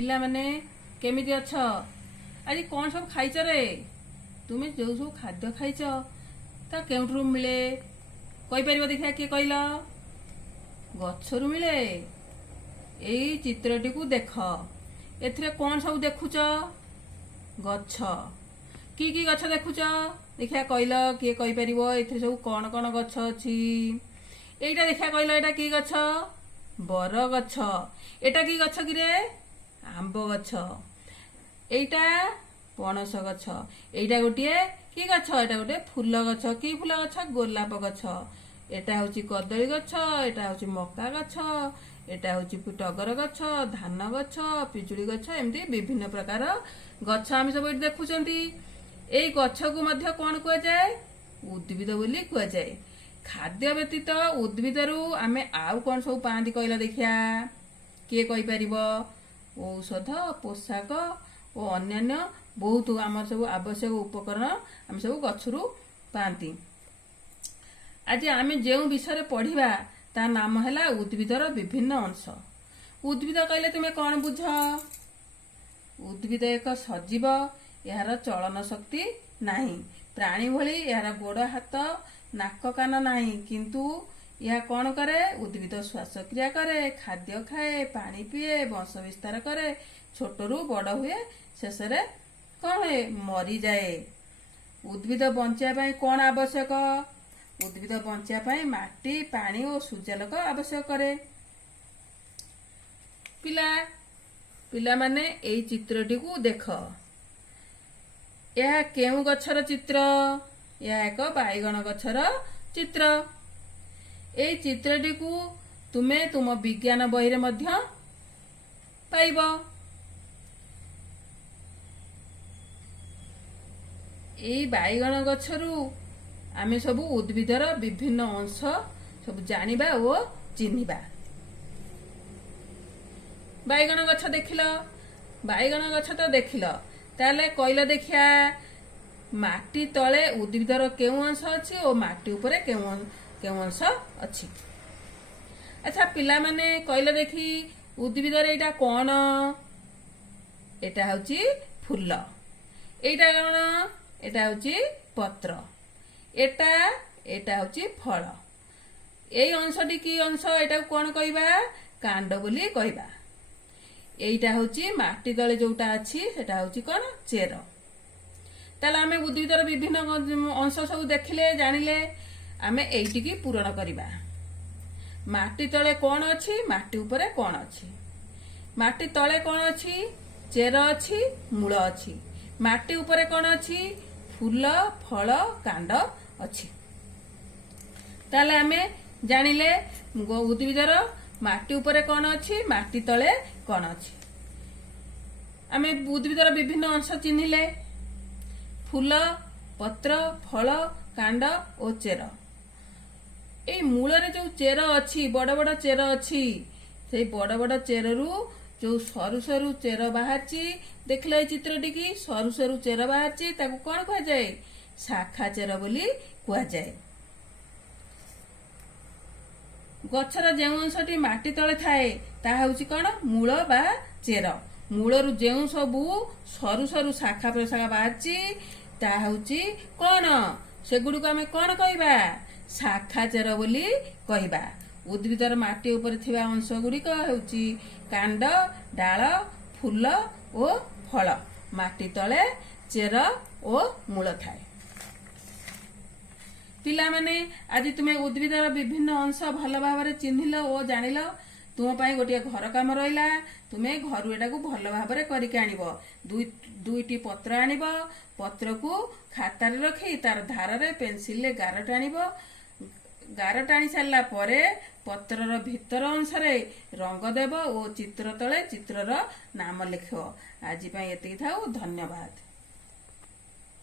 पिला माने केमिति अछ आज कौन सब खाइच रे तुम्हें जो सब खाद्य खाइच ता केउठरू मिले कहि परिबो देखा के कहल गछरु मिले एई चित्रटी को देख एथिरे कौन सब देखुच गछ की गछ देखुच देखा कहल किए कहि परिबो एथिरे सब कौन कौन गछ अछि एइटा देखा कहल एटा की गछ बर गछ एटा की गछ कि रे आंब गछ एइटा पणस गछ एइटा गोटे की गछ एटा गोटे फूल गछ की फूल गछ गोलाप गछ एटा होची कदली गछ एटा होची मक्का गछ एटा होची टगर गछ धान गछ पिजुली गछ एमती विभिन्न प्रकार गछ आम सब एठी देखुचंती एई गछ को मध्य कोन कुआ जाए उद्भिद बोली कुआ जाए खाद्य व्यतीत उद्भिदरू आमे आउ कोन सब पांती कहला देखिया किए कहि परिबो औषध पोशाक और अन्यान्य बहुत आम सब आवश्यक उपकरण आम सब गछरू पाती आज आम जो विषय पढ़ा ता नाम है उद्भिदर विभिन्न अंश उद्भिद कहले तुम्हें कौन बुझ उद्भिद एक सजीव यार चलन शक्ति नहीं प्राणी भली यार गोड़ हाथ नाक कान नहीं किंतु यह कौन करे उद्भिद श्वासक्रिया करे खाद्य खाए पानी पिए वंश विस्तार करे छोटरू बड़ हुए शेष कौन है मरी जाए उद्भिद बंचा कौन आवश्यक उद्भिद बंचा माटी पानी और सूर्यालोक आवश्यक करे पिला पिला माने एई चित्रटी को देख यह केउ गछर चित्र यह एक बाइगण गछर चित्र एई चित्रटी को तुमे तुम विज्ञान बही मध्य पाइब एई बाइगण गछरू आमे सब उद्भिदर विभिन्न अंश सब जानिबा और चिन्हिबा बाइगण गछ देखिल बाइगण गछ तो देखिल ताले कहल देखिया माटी तले उद्भिदर केउ अंश अछि और माटी उपरे केउ अंश अछि अच्छा पिला माने कहले देखी उद्भिदर एटा कोन एटा होची फूल एटा कोन एटा होची पत्र एटा एटा होची फल एई अंशटी की अंश एटा कोन कहबा कांड बोली कहबा एइटा होची माटी तले जोटा अछि सेटा होची कोन चेर ताले आमे उद्भिदर विभिन्न अंश सब देखिले जानिले आमे एइटी की पूरण करिबा माटी तले कोन अछि माटी ऊपरे कोन अछि माटी तले कोन अछि चेर अछि मूल अछि माटी ऊपरे कोन अछि फूल फल कांड अछि ताले आमे जानिले उद्भिदर माटी ऊपरे कोन अछि माटी तले कोन अछि आमे उद्भिदर विभिन्न अंश चिन्हिले फूल पत्र फल कांड और चेर ए मूल रे जो चेर अछि बड़ बड़ चेर अछि से बड़ बड़ चेररू जो सरु सरु चेर बाहरची देखले चित्रटी की सरु सरु चेर बाहरची ताकू कोन कह जाए शाखा चेर बोली कह जाए गछर जे अंशटी माटी तले थाए ता होची कोन मूल बा चेर मूलरू जे सबू सरु सरु शाखा प्रशाखा बाहरची ता होची कोन सेगुडी को आमे कोन कहबा शाखा चेर बोली कहबा उद्भिदर माटी ऊपर थिबा अंश गुड़िक होची कांड डाल फूल और फल माटी तले चेर और मूल थाए पिला माने आज तुम्हें उद्भिदर विभिन्न अंश भल भाव चिन्हिल और जानिल तुम पाई गोटे घर काम रहिला तुम्हें घर एटा को भल भाव करके आनिबो दुईटी पत्र आनिबो पत्र को खातार रखी तार धार रे पेंसिल ले गार टाणिबो गार टाणी सारा परे पत्रर भितर अंश रंग देव और चित्र तले चित्रर नाम लिख आज एतिकी थाऊ धन्यवाद।